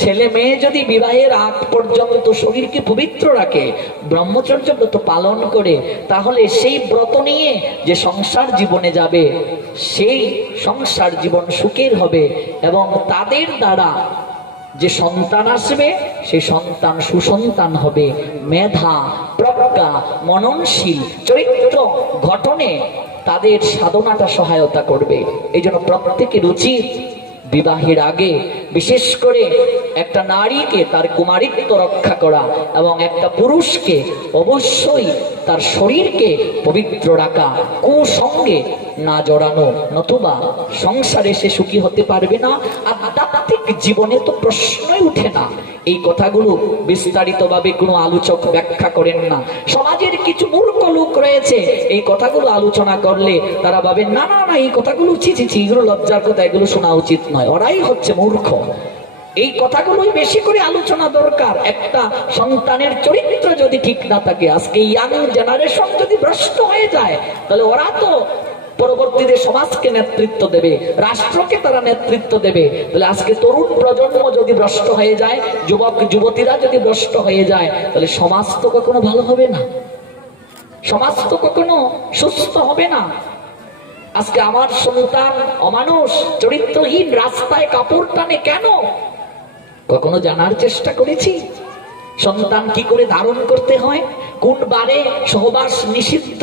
ছেলে মেয়ে যদি বিবাহের আগ পর্যন্ত শরীরকে পবিত্র রাখে, ব্রহ্মচর্য ব্রত পালন করে, তাহলে সেই ব্রত নিয়ে যে সংসার জীবনে যাবে, সেই সংসার জীবন সুখের হবে এবং তাদের দ্বারা যে সন্তান আসবে সেই সন্তান সুসন্তান হবে, মেধা, প্রজ্ঞা, মননশীল, চরিত্র গঠনে তাদের সাধনাটা সহায়তা করবে। এই জন্য প্রত্যেকের উচিত বিবাহের আগে বিশেষ করে একটা নারীকে তার কুমারিত্ব রক্ষা করা এবং একটা পুরুষকে অবশ্যই তার শরীরকে পবিত্র রাখা, কুসঙ্গে না জড়ানো, নতুবা সংসারে সে সুখী হতে পারবে না, আধ্যাত্মিক জীবনে তো প্রশ্নই উঠে না। এই কথাগুলো বিস্তারিতভাবে কোনো আলোচক ব্যাখ্যা করেন না। সমাজের কিছু মূর্খ লোক রয়েছে, এই কথাগুলো আলোচনা করলে তারা ভাবেন না না না এই কথাগুলো ছি, এগুলো লজ্জার কথা, এগুলো শোনা উচিত নয়, ওরাই হচ্ছে মূর্খ। এই কথাগুলোই বেশি করে আলোচনা দরকার। একটা সন্তানের চরিত্র যদি ঠিক না থাকে, আজকে ইয়াং জেনারেশন যদি ভ্রষ্ট হয়ে যায়, তাহলে ওরা তো পরবর্তীতে সমাজকে নেতৃত্ব দেবে, রাষ্ট্রকে তারা নেতৃত্ব দেবে। তাহলে আজকে তরুণ প্রজন্ম যদি ভ্রষ্ট হয়ে যায়, যুবক যুবতীরা যদি ভ্রষ্ট হয়ে যায়, তাহলে সমাজ তো কখনো ভালো হবে না, সমাজ তো কখনো সুস্থ হবে না। আজকে আমার সন্তান অমানুষ, চরিত্রহীন, রাস্তায় কাপড় টানে কেন? কখনো জানার চেষ্টা করেছি সন্তান কি করে ধারণ করতে হয়, কোন বারে সহবাস নিষিদ্ধ,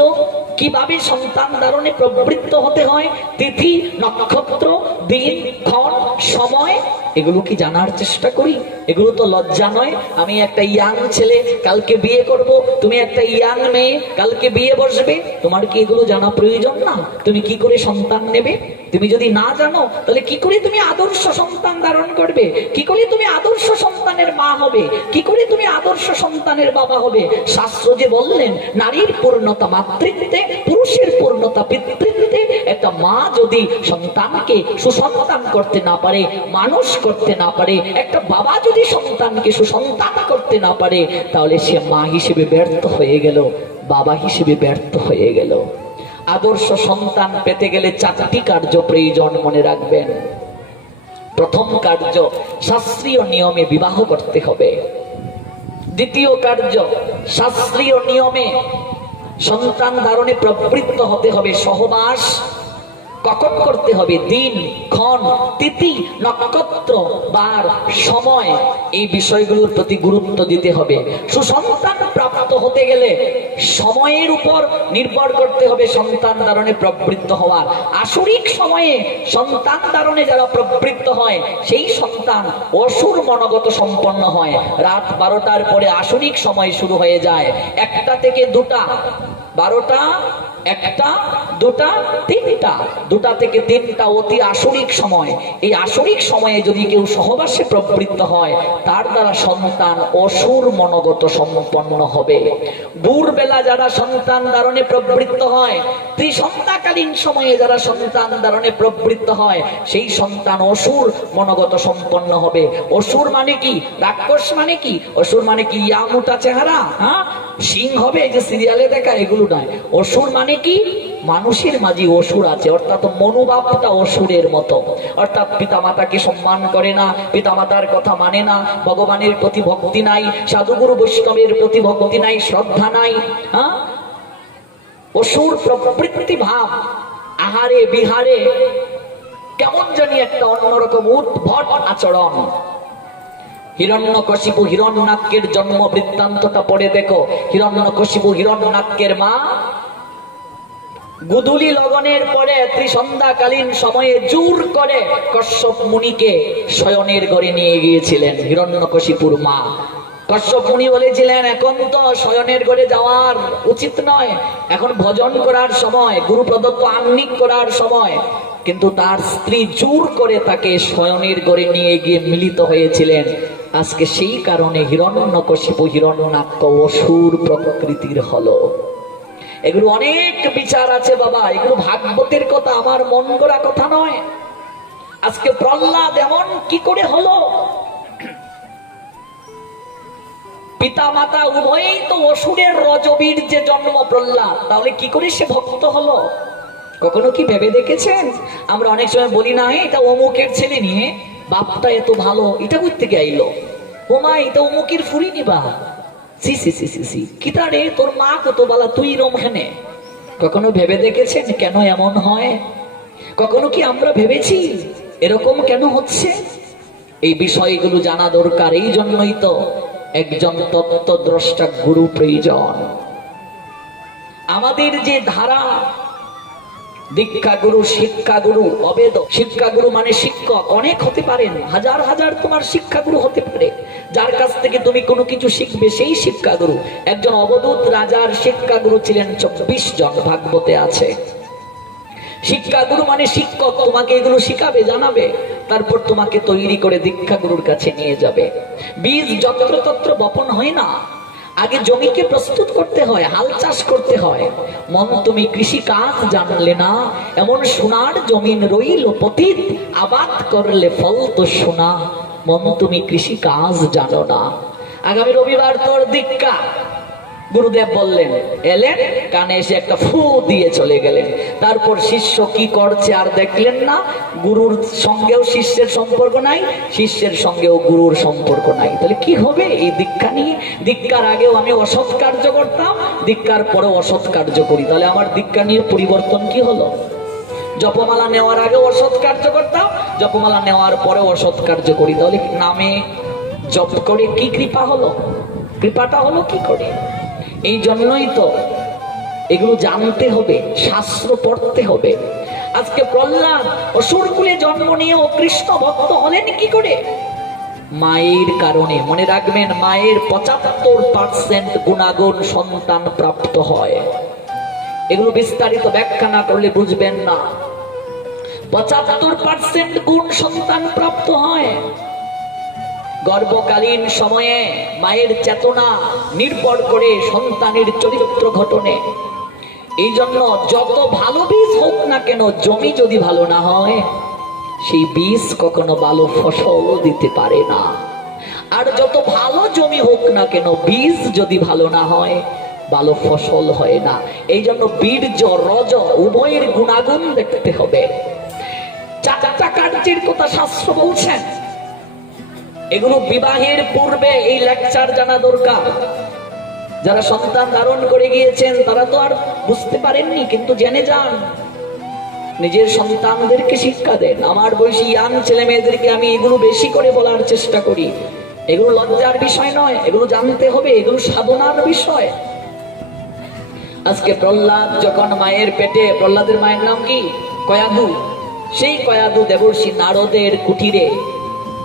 কিভাবে সন্তান ধারণে প্রবৃত্ত হতে হয়, তিথি, নক্ষত্র, দিন, ক্ষণ, সময়, এগুলো কি জানার চেষ্টা করি? এগুলো তো লজ্জা নয়? আমি একটা ইয়াং ছেলে, কালকে বিয়ে করব, তুমি একটা ইয়াং মেয়ে, কালকে বিয়ে বসবে, তোমার কি এগুলো জানা প্রয়োজন না? তুমি কি করে সন্তান নেবে? তুমি যদি না জানো, তাহলে কি করে তুমি আদর্শ সন্তান ধারণ করবে? কি করে তুমি আদর্শ সন্তানের মা হবে? কি করে তুমি আদর্শ সন্তানের বাবা হবে? শাস্ত্র যে বললেন নারীর পূর্ণতা মাতৃত্বে, পুরুষের পূর্ণতা পিতৃত্বে। একটা মা যদি সন্তানকে সুসন্তান করতে না পারে, মানুষ করতে না পারে, একটা বাবা যদি সন্তানকে সুসন্তান করতে না পারে, তাহলে সে মা হিসেবে ব্যর্থ হয়ে গেল, বাবা হিসেবে ব্যর্থ হয়ে গেল। আদর্শ সন্তান পেতে গেলে 4টি কার্য প্রয়োজন, মনে রাখবেন। প্রথম কার্য, শাস্ত্রীয় নিয়মে বিবাহ করতে হবে। দ্বিতীয় কার্য, শাস্ত্রীয় নিয়মে সন্তান ধারণে প্রবৃত্ত হতে হবে। সহবাস কখন করতে হবে? দিন, ক্ষণ, তিথি, নক্ষত্র, বার, সময়, এই বিষয়গুলোর প্রতি গুরুত্ব দিতে হবে। সুসন্তান প্রাপ্ত হতে গেলে সময়ের উপর নির্ভর করতে হবে সন্তান ধারণে প্রবৃত্ত হওয়ার। আসরিক সময়ে সন্তান ধারণে যারা প্রবৃত্ত হয়, সেই সন্তান অসুর মনোগত সম্পন্ন হয়। রাত 12টার পরে আসরিক সময় শুরু হয়ে যায়, 1টা থেকে 2টা, 12টা, 1টা, 2টা, 3টা, 2টা থেকে 3টা অতি আসরিক সময়। এই আসরিক সময়ে যদি কেউ সহবাসে প্রবৃত্ত হয়, তার দ্বারা সন্তান অসুর মনোগত সম্পন্ন হবে। ভোরবেলা যারা সন্তান ধারণে প্রবৃত্ত হয়, ত্রিসন্ধ্যাকালীন সময়ে যারা সন্তান ধারণে প্রবৃত্ত হয়, সেই সন্তান অসুর মনোগত সম্পন্ন হবে। অসুর মানে কি? রাক্ষস মানে কি? অসুর মানে কি ইয়া মোটা চেহারা, হ্যাঁ, সিং হবে, এই যে সিরিয়ালে দেখা, এগুলো নয়। অসুর মানে কি? মানুষের মাঝে অসুর আছে, অর্থাৎ মনোভাবটা অসুরের মতো। অর্থাৎ পিতামাতাকে সম্মান করে না, পিতামাতার কথা মানে না, ভগবানের প্রতি ভক্তি নাই, সাধুগুরু বৈষ্ণবের প্রতি ভক্তি নাই, শ্রদ্ধা নাই, হ্যাঁ, অসুর প্রবৃত্তি ভাব, আহারে বিহারে কেমন জানি একটা অন্যরকম উদ্ভট আচরণ। হিরণ্যকশিপু হিরণ্যাক্ষের জন্ম বৃত্তান্তটা পড়ে দেখো। হিরণ্যকশিপু হিরণ্যাক্ষের মা গুদুলি লগনের পরে ত্রিসন্ধ্যাকালীন সময়ে জোর করে কশ্যপ মুনিকে শয়নের ঘরে নিয়ে গিয়েছিলেন হিরণ্যকশিপুর মা। কশ্যপ মুনি বলেছিলেন, এখন তো শয়নের ঘরে যাওয়ার উচিত নয়, এখন ভজন করার সময়, গুরু প্রদত্ত আহ্নিক করার সময়। কিন্তু তার স্ত্রী জোর করে তাকে শয়নের ঘরে নিয়ে গিয়ে মিলিত হয়েছিলেন। আজকে সেই কারণে হিরণ্যকশিপু হিরণ্যাক্ষ অসুর প্রকৃতির হলো। এগুলো অনেক বিচার আছে বাবা, এগুলো ভাগবতের কথা, আমার মন গড়া কথা নয়। আজকে প্রহ্লাদ এমন কি করে হলো? পিতা মাতা উভয়েই তো অসুরের রজবীর্যে জন্ম প্রহ্লাদ, তাহলে কি করে সে ভক্ত হলো? কখনো কি ভেবে দেখেছেন? আমরা অনেক সময় বলি না এটা অমুকের ছেলে নিয়ে, বাপটা এত ভালো, এটা কই থেকে আইলো? ও মা, এটা অমুকের ফুরি নিবা। সি সি সি সি সি, কিতা রে, তোর মা কত বালা, তুই রমখানে। কখনো ভেবে দেখেছেন কেন এমন হয়? কখনো কি আমরা ভেবেছি এরকম কেন হচ্ছে? এই বিষয়গুলো জানা দরকার। এই জন্যই তো একজন তত্ত্বদ্রষ্টা গুরু প্রয়োজন। আমাদের যে ধারা, দীক্ষা গুরু, শিক্ষা গুরু, অবেদ শিক্ষা গুরু মানে শিক্ষক অনেক হতে পারেন, হাজার হাজার তোমার শিক্ষা গুরু হতে পারে, যার কাছ থেকে তুমি কোনো কিছু শিখবে সেই শিক্ষা গুরু। একজন অবধূত রাজার শিক্ষা গুরু ছিলেন 24 জন, ভাগবতে আছে। শিক্ষা গুরু মানে শিক্ষক, তোমাকে এগুলো শিখাবে, জানাবে, তারপর তোমাকে তৈরি করে দীক্ষা গুরুর কাছে নিয়ে যাবে। বীজ যত্রতত্র বপন হয় না, আগে জমিকে প্রস্তুত করতে হয়, হাল চাষ করতে হয়। মন তুমি কৃষি কাজ জানলে না, এমন সোনার জমিন রইল পতিত, আবাদ করলে ফল তো সোনা। মন তুমি কৃষি কাজ জানো না। আগামী রবিবার তোর দীক্ষা, গুরুদেব বললেন, এলেন, কানে এসে একটা ফু দিয়ে চলে গেলেন। তারপর শিষ্য কি করছে আর দেখলেন না। গুরুর সঙ্গেও শিষ্যের সম্পর্ক নাই, শিষ্যের সঙ্গেও গুরুর সম্পর্ক নাই। তাহলে কি হবে এই দীক্ষা নিয়ে? দীক্ষার আগেও আমি অসৎ কার্য করতাম, দীক্ষার পরেও অসৎ কার্য করি, তাহলে আমার দীক্ষা নিয়ে পরিবর্তন কি হলো? জপমালা নেওয়ার আগেও অসৎ কার্য করতাম, জপমালা নেওয়ার পরেও অসৎ কার্য করি, তাহলে নামে জপ করে কি কৃপা হলো? কৃপাটা হলো কি করে? এই জন্যই তো এগুলো জানতে হবে, শাস্ত্র পড়তে হবে। আজকে প্রহ্লাদ অসুর কুলে জন্ম নিয়ে ও কৃষ্ণ ভক্ত হলেন কি করে? মায়ের কারণে। মনে রাখবেন, মায়ের 75% গুণাগুণ সন্তান প্রাপ্ত হয়। এগুলো বিস্তারিত ব্যাখ্যা না করলে বুঝবেন না। 75% গুণ সন্তান প্রাপ্ত হয়। গর্ভকালীন সময়ে মায়ের চেতনা নির্ভর করে সন্তানের চরিত্র ঘটনে। এই জন্য যত ভালো বীজ হোক না কেন, জমি যদি ভালো না হয়, সেই বীজ কখনো ভালো ফসল দিতে পারে না। আর যত ভালো জমি হোক না কেন, বীজ যদি ভালো না হয়, ভালো ফসল হয় না। এই জন্য বীর্য রজ উভয়ের গুণাগুণ দেখতে হবে। 4টা কার্যের কথা শাস্ত্র বলছেন, এগুলো বিবাহের পূর্বে এই লেকচার জানা দরকার। যারা সন্তান ধারণ করে গিয়েছেন তারা তো আর বুঝতে পারেননি, কিন্তু জেনে যান, নিজের সন্তানদেরকে শিক্ষা দেন। আমার বয়সী ইয়াং ছেলে মেয়েদেরকে আমি এগুলো বেশি করে বলার চেষ্টা করি। এগুলো লজ্জার বিষয় নয়, এগুলো জানতে হবে, এগুলো সাধনার বিষয়। আজকে প্রহ্লাদ যখন মায়ের পেটে, প্রহ্লাদের মায়ের নাম কি? কয়াদু। সেই কয়াদু দেবর্ষি নারদের কুটিরে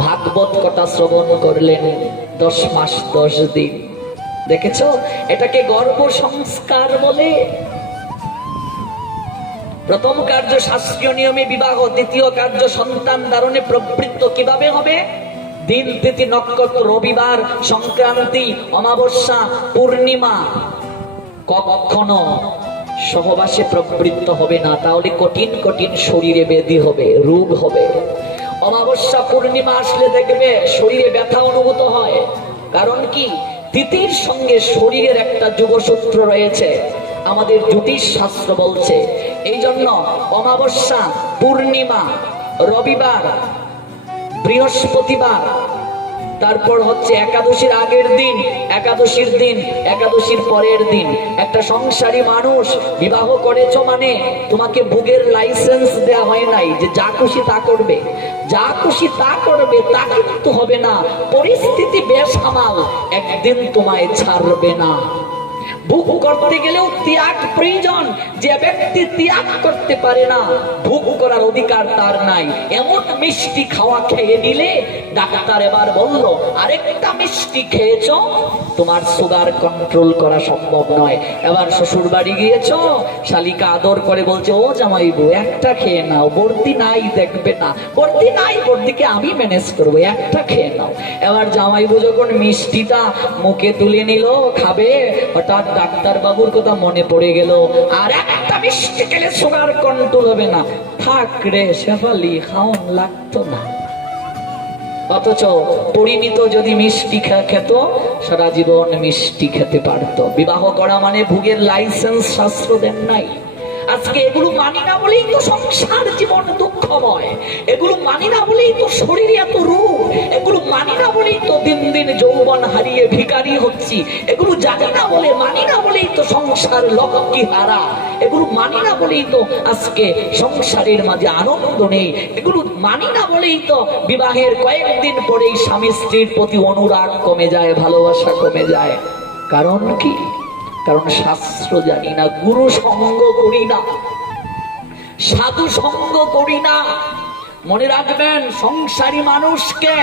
ভাগবত কথা শ্রবণ করলেন 10 মাস 10 দিন। দেখেছ, এটাকে গর্ভ সংস্কার বলে। প্রথম কার্য শাস্ত্রীয় নিয়মে বিবাহ, দ্বিতীয় কার্য সন্তান ধারণে প্রবৃত্ত কিভাবে হবে? দিন, তিথি, নক্ষত্র, রবিবার, সংক্রান্তি, অমাবস্যা, পূর্ণিমা কখনো সহবাসে প্রবৃত্ত হবে না, তাহলে কঠিন কঠিন শরীরে ব্যাধি হবে, রোগ হবে। অমাবস্যা পূর্ণিমা আসলে দেখবে শরীরে ব্যথা অনুভূত হয়। কারণ কি? তিথির সঙ্গে শরীরের একটা যোগসূত্র রয়েছে, আমাদের জ্যোতিষ শাস্ত্র বলছে। এই জন্য অমাবস্যা, পূর্ণিমা, রবিবার, বৃহস্পতিবার, তারপর হচ্ছে একাদশীর আগের দিন, একাদশীর দিন, একাদশীর পরের দিন। একটা সংসারী মানুষ বিবাহ করেছো মানে তোমাকে ভোগের লাইসেন্স দেয়া হয় নাই যে যা খুশি তা করবে। যা খুশি তা করবে তা কিন্তু হবে না। পরিস্থিতি বেসামাল একদিন তোমায় ছাড়বে না। ভোগ করতে গেলেও ত্যাগ প্রয়োজন। যে ব্যক্তি ত্যাগ করতে পারে না, ভোগ করার অধিকার তার নাই। এমন মিষ্টি খাওয়া খেয়ে নিলে ডাক্তার এবার বলল, আরেকটা মিষ্টি খেয়েছো, তোমার সুগার কন্ট্রোল করা সম্ভব নয়। এবার শ্বশুর বাড়ি গিয়েছ, শালিকা আদর করে বলছে, ও জামাইবু একটা খেয়ে নাও, বর্দি নাই দেখবে না, বর্দি নাই, বর্দিকে আমি ম্যানেজ করবো, একটা খেয়ে নাও। এবার জামাইবু যখন মিষ্টিটা মুখে তুলে নিল খাবে, হঠাৎ ডাক্তার বাবুর কথা মনে পড়ে গেল, আর একটা মিষ্টি খেলে সুগার কন্ট্রোল হবে না। থাক রে শেফালি, খাওন লাগতো না। অথচ পরিমিত যদি মিষ্টি খেত, সারা জীবন মিষ্টি খেতে পারত। বিবাহ করা মানে ভোগের লাইসেন্স শাস্ত্র দেন নাই। আজকে এগুলো মানি না বলেই তো সংসার জীবন দুঃখ দুঃখময়। এগুলো মানি না বলেই তো শরীরে এত রূপ, এগুলো মানি না বলেই তো দিন দিন যৌবন হারিয়ে ভিখারি হচ্ছি, এগুলো জানি না বলে মানি না বলেই তো সংসার লক্ষ্মী হারা, এগুলো মানি না বলেই তো আজকে সংসারের মাঝে আনন্দ নেই, এগুলো মানি না বলেই তো বিবাহের কয়েকদিন পরেই স্বামী স্ত্রীর প্রতি অনুরাগ কমে যায়, ভালোবাসা কমে যায়। কারণ কি? কারণ শাস্ত্র জানি না, গুরু সঙ্গ করি না, সাধু সঙ্গ করি না। মনে রাখবেন, সংসারী মানুষকে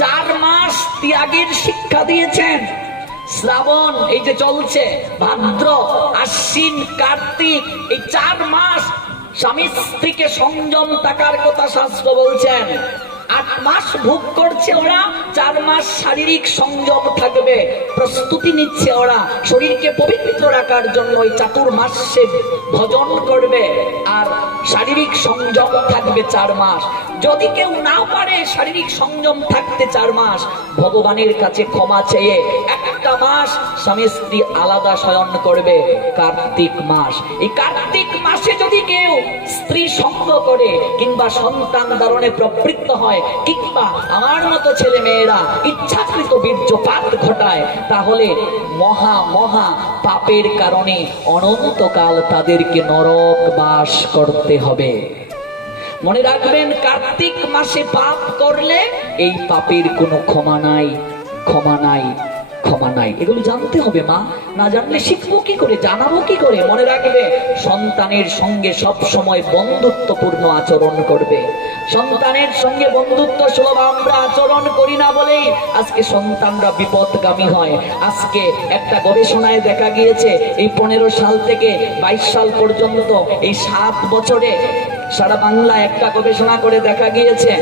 4 মাস ত্যাগের শিক্ষা দিয়েছেন। শ্রাবণ এই যে চলছে, ভাদ্র, আশ্বিন, কার্তিক, এই 4 মাস স্বামী স্ত্রীকে সংযম থাকার কথা শাস্ত্র বলছেন। 8 মাস ভোগ করছে ওরা, 4 মাস শারীরিক সংযম থাকবে, প্রস্তুতি নিচ্ছে ওরা শরীরকে পবিত্র রাখার জন্য। ওই চাতুর্মাসে ভজন করবে আর শারীরিক সংযম থাকবে 4 মাস। যদি কেউ না পারে শারীরিক সংযম থাকতে 4 মাস, ভগবানের কাছে ক্ষমা চেয়ে 1টা মাস স্বামী স্ত্রী আলাদা শয়ন করবে, কার্তিক মাস। এই কার্তিক মাসে যদি কেউ স্ত্রী সঙ্গ করে কিংবা সন্তান ধারণে প্রবৃত্ত হয়, কিংবা আমার মতো ছেলে মেয়েরা ইচ্ছাকৃত বীর্যপাত ঘটায়, তাহলে মহা মহা পাপের কারণে অনন্তকাল তাদেরকে নরক বাস করতে হবে। মনে রাখবেন, কার্তিক মাসে পাপ করলে এই পাপের কোনো ক্ষমা নাই, ক্ষমা নাই, ক্ষমা নাই। এগুলো জানতে হবে মা, না জানলে শিখবো কি করে, জানাবো কি করে? মনে রাখবে, সন্তানের সঙ্গে সব সময় বন্ধুত্বপূর্ণ আচরণ করবে। সন্তানের সঙ্গে বন্ধুত্ব সুলভ আমরা আচরণ করি না বলেই আজকে সন্তানরা বিপদগামী হয়। আজকে একটা গবেষণায় দেখা গিয়েছে, এই 15 সাল থেকে 22 সাল পর্যন্ত এই 7 বছরে সারা বাংলা একটা গবেষণা করে দেখা গিয়েছে,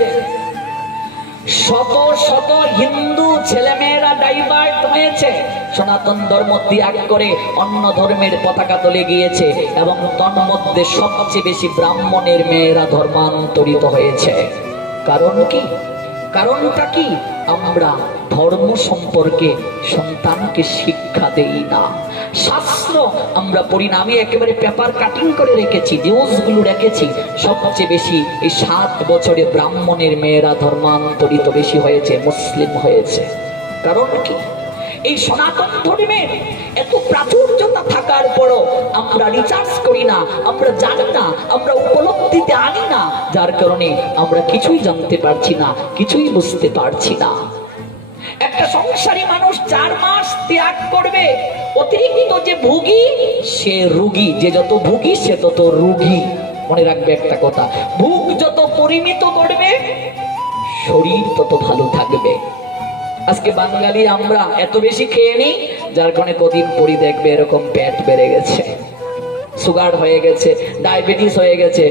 শত শত হিন্দু ছেলেমেয়েরা ডাইভার্ট হয়েছে, সনাতন ধর্ম ত্যাগ করে অন্য ধর্মের পতাকা তুলে গিয়েছে, এবং তন্মধ্যে সবচেয়ে বেশি ব্রাহ্মণের মেয়েরা ধর্মান্তরিত হয়েছে। কারণ কি? কারণটা কি? আমরা ধর্ম সম্পর্কে সন্তানকে শিক্ষা দেই না, শাস্ত্র আমরা পড়ি না। আমি একেবারে পেপার কাটিং করে রেখেছি, নিউজগুলো রেখেছি। সবচেয়ে বেশি এই 7 বছরে ব্রাহ্মণের মেয়েরা ধর্মান্তরিত বেশি হয়েছে, মুসলিম হয়েছে। কারণ কি? এই সনাতন ধর্মের এত প্রাচুর্যতা থাকার পরও আমরা রিসার্চ করি না, আমরা জানি না, আমরা উপলব্ধিতে আনি না, যার কারণে আমরা কিছুই জানতে পারছি না, কিছুই বুঝতে পারছি না। একটা সংসারী মানুষ 4 মাস ত্যাগ করবে, অতিরিক্ত যে ভোগী সে রোগী, যে যত ভোগী সে তত রোগী। মনে রাখবে একটা কথা, ভোগ যত পরিমিত করবে শরীর তত ভালো থাকবে। আজকে বাঙালি আমরা এত বেশি খেয়ে নিই, যার কারণে কদিন পরই দেখবে এরকম পেট বেড়ে গেছে, সুগার হয়ে গেছে, ডায়াবেটিস হয়ে গেছে।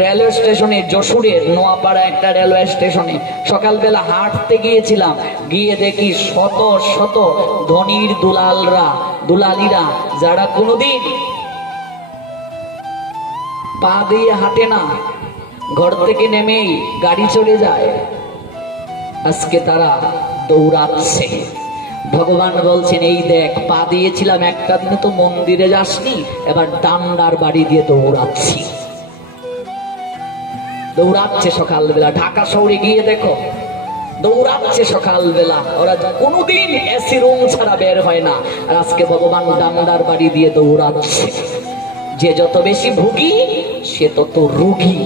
রেলওয়ে স্টেশনে, যশোরের নোয়াপাড়া একটা রেলওয়ে স্টেশনে সকালবেলা হাঁটতে গিয়েছিলাম, গিয়ে দেখি শত শত ধনীর দুলালিরা যারা কোনোদিন পা দিয়ে হাঁটে না, ঘর থেকে নেমেই গাড়ি চলে যায়, আজকে তারা দৌড়াচ্ছে। ভগবান বলছেন, এই দেখ, পা দিয়েছিলাম একটা দিনে তো মন্দিরে যাসনি, এবার ডান্ডার বাড়ি দিয়ে দৌড়াচ্ছি। দৌড়াচ্ছে সকালবেলা, ঢাকা শহরে গিয়ে দেখো দৌড়াচ্ছে সকালবেলা। ওরা কোনোদিন এসি রুম ছাড়া বের হয় না, আর আজকে ভগবান ডান্ডার বাড়ি দিয়ে দৌড়াচ্ছে। যে যত বেশি ভোগী সে তত রোগী।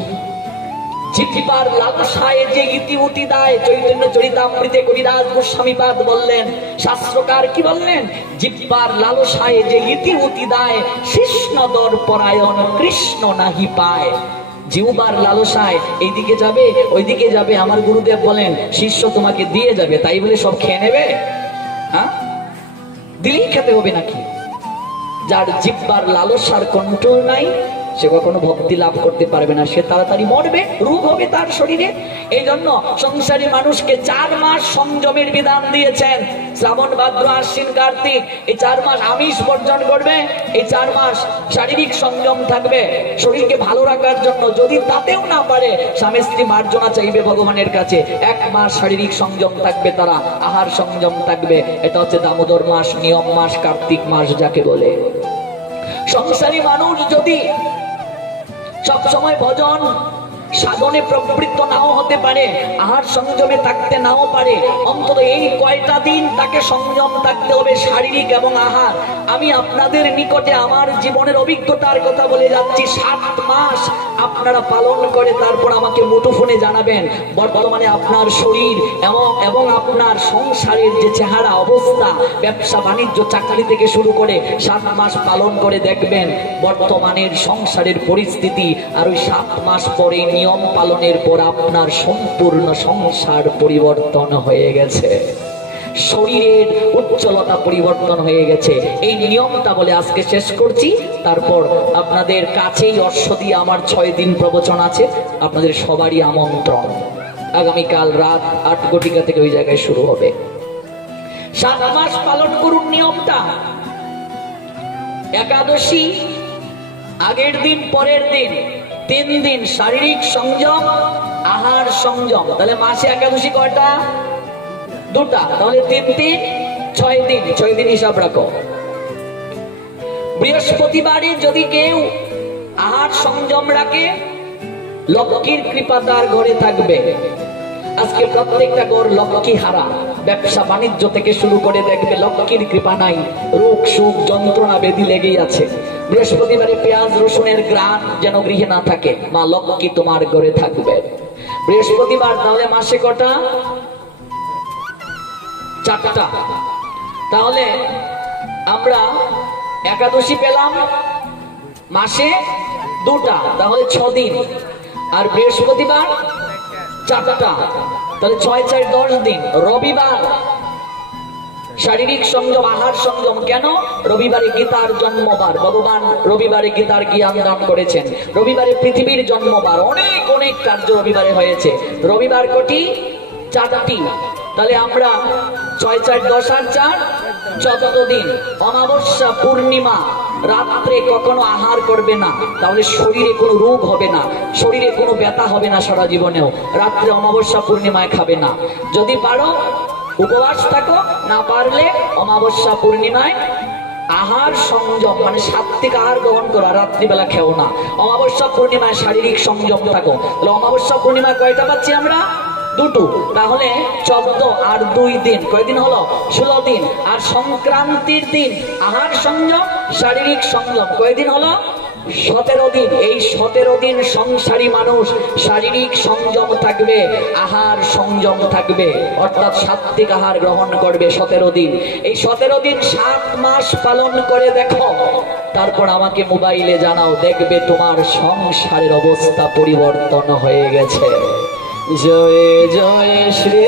জিহ্বার লালসায় যে ইতিউতি দেয়, চৈতন্য চরিতামৃতে কবিরাজ গোস্বামীপাদ বললেন, শাস্ত্রকার কি বললেন? জিহ্বার লালসায় যে ইতিউতি দেয়, কৃষ্ণদর পরায়ণ কৃষ্ণ নাহি পায়। জিহ্বার লালসায় এইদিকে যাবে ওইদিকে যাবে, আমার গুরুদেব বলেন শিষ্য তোমাকে দিয়ে যাবে, তাই বলে সব খেয়ে নেবে? হ্যাঁ, দিলেই খেতে হবে নাকি? যার জিহ্বার লালসার কন্ট্রোল নাই সে কখনো ভক্তি লাভ করতে পারবে না, সে তাড়াতাড়ি মরবে, রোগ হবে তার শরীরে। এই জন্য সংসারী মানুষকে 4 মাস সংযমের বিধান দিয়েছেন। শ্রাবণ, ভাদ্র, আশ্বিন, কার্তিক, এই 4 মাস আমিষ বর্জন করবে, এই 4 মাস শারীরিক সংযম থাকবে শরীরকে ভালো রাখার জন্য। যদি তাতেও না পারে, স্বামী স্ত্রী মার্জনা চাইবে ভগবানের কাছে। 1 মাস শারীরিক সংযম থাকবে তারা, আহার সংযম থাকবে। এটা হচ্ছে দামোদর মাস, নিয়ম মাস, কার্তিক মাস যাকে বলে। সংসারী মানুষ যদি সব সময় ভজন সাধনে প্রবৃত্ত নাও হতে পারে, আহার সংযমে থাকতে নাও পারে, অন্তত এই কয়টা দিন তাকে সংযম থাকতে হবে, শারীরিক এবং আহার। আমি আপনাদের নিকটে আমার জীবনের অভিজ্ঞতার কথা বলে যাচ্ছি। 7 মাস আপনারা পালন করে তারপর আমাকে মুঠোফোনে জানাবেন বর্তমানে আপনার শরীর এবং আপনার সংসারের যে চেহারা অবস্থা, ব্যবসা বাণিজ্য চাকরি থেকে শুরু করে 7 মাস পালন করে দেখবেন বর্তমানের সংসারের পরিস্থিতি। আর ওই 7 মাস পরে নিয়ম পালনের পর আপনার সম্পূর্ণ সংসার পরিবর্তন হয়ে গেছে, শরীরের উজ্জ্বলতা পরিবর্তন হয়ে গেছে। এই নিয়মটা বলে আজকে শেষ করছি। তারপর আপনাদের কাছেই অশ্বতী আমার 6 দিন প্রবচন আছে, আপনাদের সবারই আমন্ত্রণ। আগামীকাল রাত 8 ঘটিকা থেকে ওই জায়গায় শুরু হবে। 7 মাস পালন করুন নিয়মটা। একাদশী আগের দিন পরের দিন 3 দিন শারীরিক সংযম, আহার সংযম। তাহলে মাসে একাদশী কয়টা? 2টা। তাহলে 3 3 6 দিন, 6 দিন হিসাব রাখো। বৃহস্পতিবারে যদি কেউ আহার সংযম রাখে, লক্ষ্মীর কৃপা তার ঘরে থাকবে। আজকে প্রত্যেকটা ঘর লক্ষ্মী হারা, ব্যবসা বাণিজ্য থেকে শুরু করে দেখবে লক্ষ্মীর কৃপা নাই, রোগ সুখ যন্ত্রণা বেধি লেগেই আছে। বৃহস্পতিবারে পেঁয়াজ রসুনের গ্রাণ যেন গৃহে না থাকে, মা লক্ষ্মী তোমার ঘরে থাকবে। বৃহস্পতিবার তাহলে মাসে কটা? 4টা। তাহলে আমরা একাদশী পেলাম মাসে 2টা, তাহলে 6 দিন। আর বৃহস্পতিবার 4টা, তাহলে 6 4 10 দিন। রবিবার শারীরিক সংযম, আহার সংযম। কেন? রবিবারে গীতার জন্মবার, ভগবান রবিবারে গীতার জ্ঞান দান করেছেন। রবিবারে পৃথিবীর জন্মবার, অনেক অনেক কার্য রবিবারে হয়েছে। রবিবার কটি? 4টি। তাহলে আমরা 6 4 10 আর 4 14 দিন। অমাবস্যা পূর্ণিমা রাত্রে কখনো আহার করবে না, তাহলে শরীরে কোনো রোগ হবে না, শরীরে কোনো ব্যথা হবে না সারা জীবনেও। রাত্রে অমাবস্যা পূর্ণিমায় খাবে না। যদি পারো উপবাস থাকো, না পারলে অমাবস্যা পূর্ণিমায় আহার সংযম, মানে সাত্বিক আহার গ্রহণ করো, রাত্রিবেলা খেও না। অমাবস্যা পূর্ণিমায় শারীরিক সংযম থাকো। তাহলে অমাবস্যা পূর্ণিমায় কয়টা পাচ্ছি আমরা? 2টো। তাহলে 14 আর 2 দিন, কয়দিন হলো? 16 দিন। আর সংক্রান্তির দিন আহার সংযম, শারীরিক সংযম, কয়দিন হলো? 17 দিন। এই 17 দিন সংসারী মানুষ শারীরিক সংযম থাকবে, আহার সংযম থাকবে, অর্থাৎ সাত্বিক আহার গ্রহণ করবে 17 দিন। এই 17 দিন 7 মাস পালন করে দেখো, তারপর আমাকে মোবাইলে জানাও, দেখবে তোমার সংসারের অবস্থা পরিবর্তন হয়ে গেছে। জয় জয় শ্রী